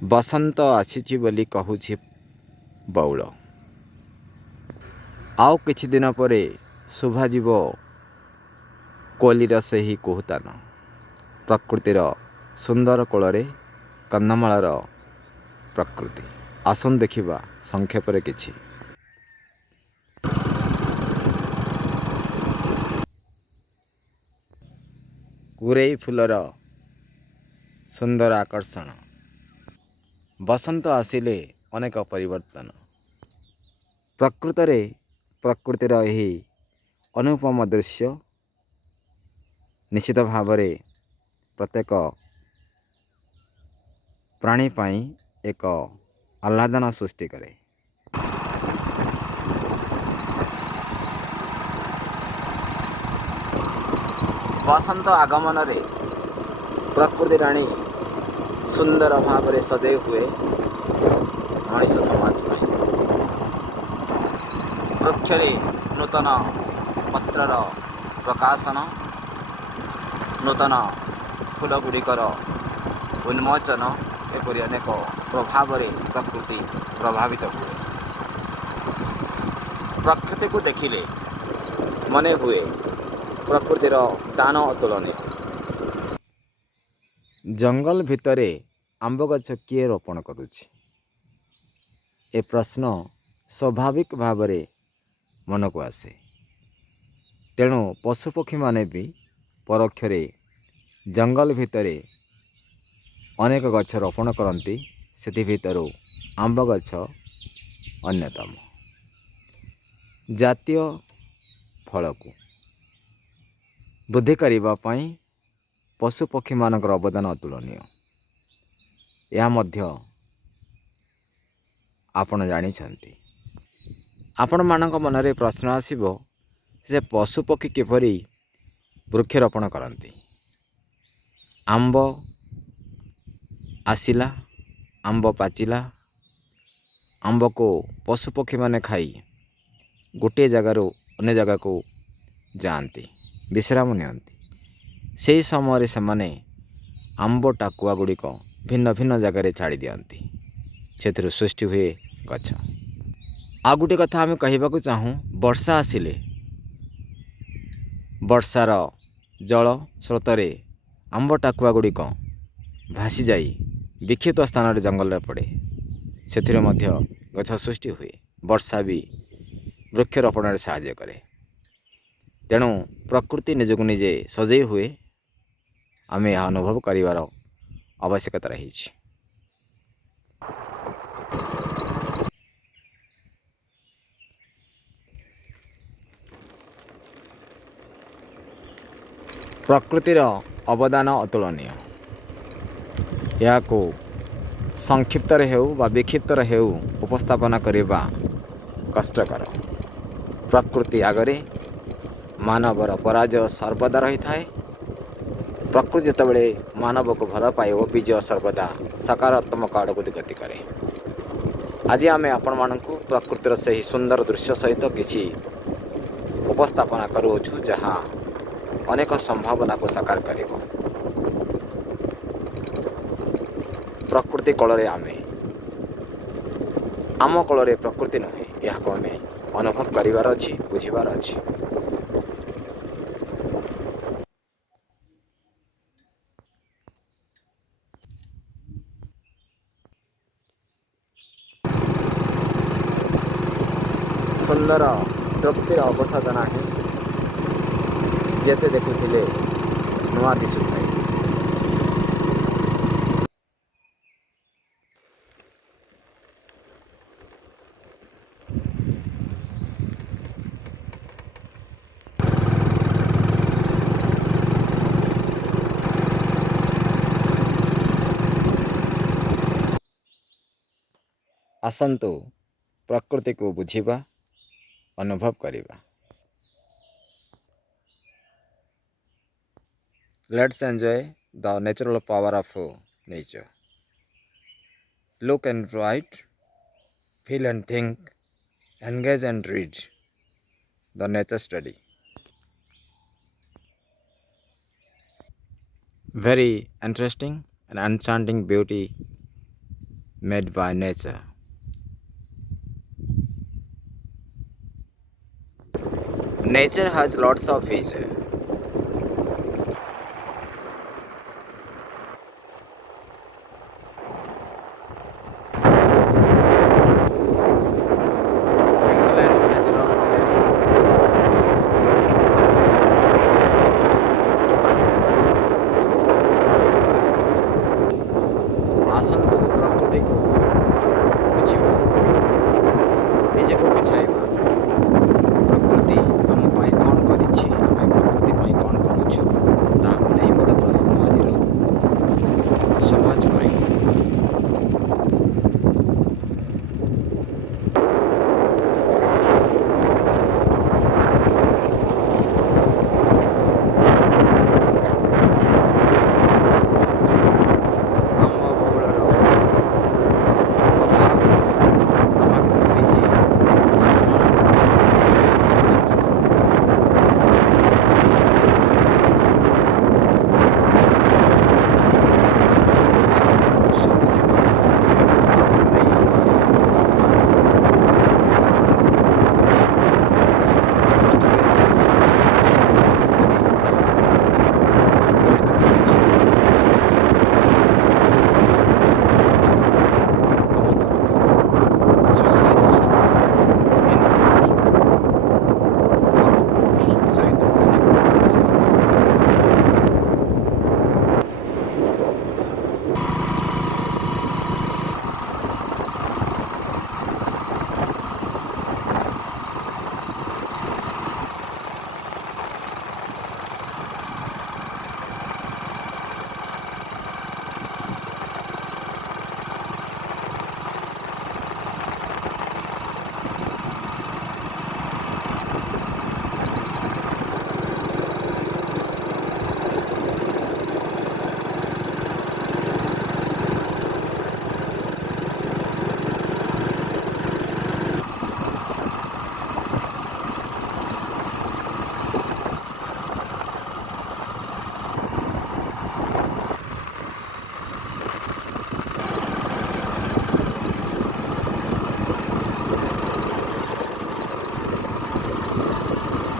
बसंत आसीची बोली कहूछि बौल आउ किछि दिन परे शुभाजीव कोलीर ସେହି କୁହୁତାନ ପ୍ରକୃତିର ସୁନ୍ଦର କୋଳରେ କନ୍ଧମାଳର ପ୍ରକୃତି। ଆସନ୍ତୁ ଦେଖିବା ସଂକ୍ଷେପରେ କିଛି। କୁରେଇ ଫୁଲର ସୁନ୍ଦର ଆକର୍ଷଣ। ବସନ୍ତ ଆସିଲେ ଅନେକ ପରିବର୍ତ୍ତନ। ପ୍ରକୃତରେ ପ୍ରକୃତିର ଏହି ଅନୁପମ ଦୃଶ୍ୟ ନିଶ୍ଚିତ ଭାବରେ ପ୍ରତ୍ୟେକ ପ୍ରାଣୀ ପାଇଁ ଏକ ଆହ୍ଲାଦନ ସୃଷ୍ଟି କରେ। ବସନ୍ତ ଆଗମନରେ ପ୍ରକୃତି ରାଣୀ ସୁନ୍ଦର ଭାବରେ ସଜେଇ ହୁଏ ମଣିଷ ସମାଜ ପାଇଁ। ବୃକ୍ଷରେ ନୂତନ ପତ୍ରର ପ୍ରକାଶନ, ନୂତନ ଫୁଲ ଗୁଡ଼ିକର ଉନ୍ମୋଚନ ଏପରି ଅନେକ ପ୍ରଭାବରେ ପ୍ରକୃତି ପ୍ରଭାବିତ ହୁଏ। ପ୍ରକୃତିକୁ ଦେଖିଲେ ମନେ ହୁଏ ପ୍ରକୃତିର ଦାନ ଅତୁଳନୀୟ। ଜଙ୍ଗଲ ଭିତରେ ଆମ୍ବ ଗଛ କିଏ ରୋପଣ କରୁଛି? ଏ ପ୍ରଶ୍ନ ସ୍ୱାଭାବିକ ଭାବରେ ମନକୁ ଆସେ। ତେଣୁ ପଶୁପକ୍ଷୀମାନେ ବି ପରୋକ୍ଷରେ ଜଙ୍ଗଲ ଭିତରେ ଅନେକ ଗଛ ରୋପଣ କରନ୍ତି। ସେଥିଭିତରୁ ଆମ୍ବ ଗଛ ଅନ୍ୟତମ। ଜାତୀୟ ଫଳକୁ ବୃଦ୍ଧି କରିବା ପାଇଁ ପଶୁପକ୍ଷୀମାନଙ୍କର ଅବଦାନ ଅତୁଳନୀୟ। ଏହା ମଧ୍ୟ ଆପଣ ଜାଣିଛନ୍ତି। ଆପଣମାନଙ୍କ ମନରେ ପ୍ରଶ୍ନ ଆସିବ ଯେ ପଶୁପକ୍ଷୀ କିପରି ବୃକ୍ଷରୋପଣ କରନ୍ତି? ଆମ୍ବ ଆସିଲା, ଆମ୍ବ ପାଚିଲା, ଆମ୍ବକୁ ପଶୁପକ୍ଷୀମାନେ ଖାଇ ଗୋଟିଏ ଜାଗାରୁ ଅନ୍ୟ ଜାଗାକୁ ଯାଆନ୍ତି, ବିଶ୍ରାମ ନିଅନ୍ତି। ସେହି ସମୟରେ ସେମାନେ ଆମ୍ବ ଟାକୁଆ ଗୁଡ଼ିକ ଭିନ୍ନ ଭିନ୍ନ ଜାଗାରେ ଛାଡ଼ି ଦିଅନ୍ତି। ସେଥିରୁ ସୃଷ୍ଟି ହୁଏ ଗଛ। ଆଉ ଗୋଟିଏ କଥା ଆମେ କହିବାକୁ ଚାହୁଁ, ବର୍ଷା ଆସିଲେ ବର୍ଷାର ଜଳ ସ୍ରୋତରେ ଆମ୍ବ ଟାକୁଆ ଗୁଡ଼ିକ ଭାସିଯାଇ ବିକ୍ଷିପ୍ତ ସ୍ଥାନରେ ଜଙ୍ଗଲରେ ପଡ଼େ। ସେଥିରେ ମଧ୍ୟ ଗଛ ସୃଷ୍ଟି ହୁଏ। ବର୍ଷା ବି ବୃକ୍ଷରୋପଣରେ ସାହାଯ୍ୟ କରେ। ତେଣୁ ପ୍ରକୃତି ନିଜକୁ ନିଜେ ସଜେଇ ହୁଏ। ଆମେ ଏହା ଅନୁଭବ କରିବାର ଆବଶ୍ୟକତା ରହିଛି। ପ୍ରକୃତିର ଅବଦାନ ଅତୁଳନୀୟ। ଏହାକୁ ସଂକ୍ଷିପ୍ତରେ ହେଉ ବା ବିକ୍ଷିପ୍ତରେ ହେଉ ଉପସ୍ଥାପନା କରିବା କଷ୍ଟକର। ପ୍ରକୃତି ଆଗରେ ମାନବର ପରାଜୟ ସର୍ବଦା ରହିଥାଏ। ପ୍ରକୃତି ଯେତେବେଳେ ମାନବକୁ ଭଲ ପାଇବ, ବିଜୟ ସର୍ବଦା ସକାରାତ୍ମକ ଆଡ଼କୁ ଗତି କରେ। ଆଜି ଆମେ ଆପଣମାନଙ୍କୁ ପ୍ରକୃତିର ସେହି ସୁନ୍ଦର ଦୃଶ୍ୟ ସହିତ କିଛି ଉପସ୍ଥାପନା କରୁଅଛୁ, ଯାହା ଅନେକ ସମ୍ଭାବନାକୁ ସାକାର କରିବ। ପ୍ରକୃତି କୋଳରେ ଆମେ, ଆମ କୋଳରେ ପ୍ରକୃତି ନୁହେଁ, ଏହାକୁ ଆମେ ଅନୁଭବ କରିବାର ଅଛି, ବୁଝିବାର ଅଛି। ସୁନ୍ଦର ତୃପ୍ତିର ଅବସାଦ ନାହିଁ। ଯେତେ ଦେଖୁଥିଲେ ନୂଆ ଦିଶୁଥାଏ। ଆସନ୍ତୁ ପ୍ରକୃତିକୁ ବୁଝିବା, ଅନୁଭବ କରିବା। Let's enjoy the natural power of nature. Look and write, feel and think, engage and read the nature study. Very interesting and enchanting beauty made by nature. Nature has lots of features. Excellent natural scenery. ଆସନ୍ତୁ ପ୍ରକୃତିକୁ ବୁଝିବା ନିଜକୁ ବୁଝାଇବା।